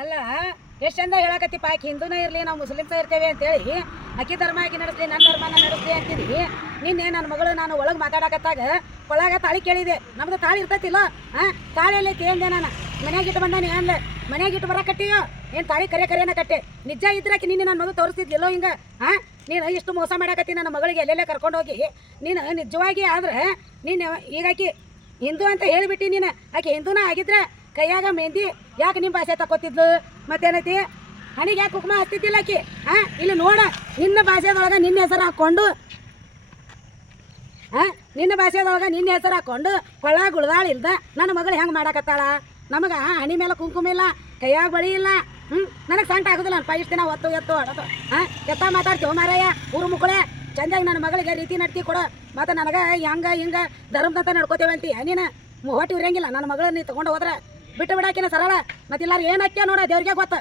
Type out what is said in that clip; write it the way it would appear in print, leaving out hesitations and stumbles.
ಅಲ್ಲ ಎಷ್ಟು ಚಂದ ಹೇಳಕತ್ತಿಪ್ಪ ಆಕೆ ಹಿಂದೂನೇ ಇರಲಿ ನಾವು ಮುಸ್ಲಿಮ್ಸ ಇರ್ತೇವೆ ಅಂತೇಳಿ ಅಕ್ಕಿ ಧರ್ಮ ಆಕಿ ನಡೆಸ್ಲಿ ನನ್ನ ಧರ್ಮನ ನಡೆಸ್ಲಿ ಅಂತಿದ್ವಿ. ನಿನ್ನೆ ನನ್ನ ಮಗಳು ನಾನು ಒಳಗೆ ಮಾತಾಡಕತ್ತಾಗ ಒಳಗ ತಾಳಿ ಕೇಳಿದೆ. ನಮ್ದು ತಾಳಿ ಇರ್ತೈತಿಲ್ಲ ತಾಳಿ ಎಲ್ಲೈತಿ ಅಂದೆ. ನಾನು ಮನ್ಯಾಗ ಇಟ್ಟು ಬಂದಾನೆ ಅಂದೆ. ಮನ್ಯಾಗ ಇಟ್ಟು ಬರಕಟ್ಟಿಯೋ ಏನು ತಾಳಿ ಕರೆಯನ ಕಟ್ಟೆ. ನಿಜ ಇದ್ರಾಕಿ ನಿನ್ನೆ ನನ್ನ ಮಗಳು ತೋರಿಸ್ತಿದ್ಲಿಲ್ಲೋ ಹಿಂಗೆ ನೀನು ಇಷ್ಟು ಮೋಸ ಮಾಡಕತ್ತಿ ನನ್ನ ಮಗಳಿಗೆ ಎಲ್ಲೆಲ್ಲೇ ಕರ್ಕೊಂಡೋಗಿ ನೀನು ನಿಜವಾಗಿ ಆದ್ರೆ ನೀನು ಈಗಾಕಿ ಹಿಂದೂ ಅಂತ ಹೇಳಿಬಿಟ್ಟು ನೀನು ಆಕೆ ಹಿಂದೂನ ಆಗಿದ್ರೆ ಕೈಯಾಗ ಮೆಹಂದಿ ಯಾಕೆ ನಿಮ್ಮ ಭಾಷೆ ತಕೋತಿದ್ಲು ಮತ್ತೇನೈತಿ ಹಣಿಗೆ ಯಾಕೆ ಕುಕ್ಮ ಹಚ್ತಿದ್ದಿಲ್ಲ ಆಕಿ ಇಲ್ಲಿ ನೋಡ ನಿನ್ನ ಭಾಷೆದೊಳಗೆ ನಿನ್ನ ಹೆಸರು ಹಾಕ್ಕೊಂಡು ನಿನ್ನ ಭಾಷೆದೊಳಗೆ ನಿನ್ನ ಹೆಸರು ಹಾಕ್ಕೊಂಡು ಹೊಳ ಗುಳ್ದಾಳ ಇಲ್ದ ನನ್ನ ಮಗಳು ಹೆಂಗೆ ಮಾಡಕತ್ತಾಳ. ನಮಗೆ ಹಣಿ ಮೇಲೆ ಕುಂಕುಮ ಇಲ್ಲ ಕೈಯಾಗ ಬಳಿ ಇಲ್ಲ ನನಗೆ ಸಂಟ ಆಗೋದಿಲ್ಲ ನಾನು ಇಷ್ಟು ದಿನ ಒತ್ತು ಎತ್ತು ಹೊಡೋದು ಎತ್ತ ಮಾತಾಡ್ತೀವಿ ಮಾರಯ್ಯ ಊರು ಮುಕ್ಕಳೆ ಚಂದಾಗಿ ನನ್ನ ಮಗಳಿಗೆ ರೀತಿ ನಡ್ತಿ ಕೊಡು ಮತ್ತು ನನಗೆ ಹಿಂಗೆ ಧರ್ಮದಂತ ನಡ್ಕೋತೇವೆ ಅಂತೀಯ ನೀನು ಹೊಟ್ಟೆ ಇರಂಗಿಲ್ಲ. ನನ್ನ ಮಗಳನ್ನ ನೀ ತೊಗೊಂಡು ಹೋದ್ರೆ ಬಿಟ್ಟು ಬಿಡಾಕಿನ ಸರಳ ಮತ್ತಿಲ್ಲಾರು ಏನು ಹಾಕ್ಯ ನೋಡ ದೇವ್ರಿಗೆ ಗೊತ್ತ.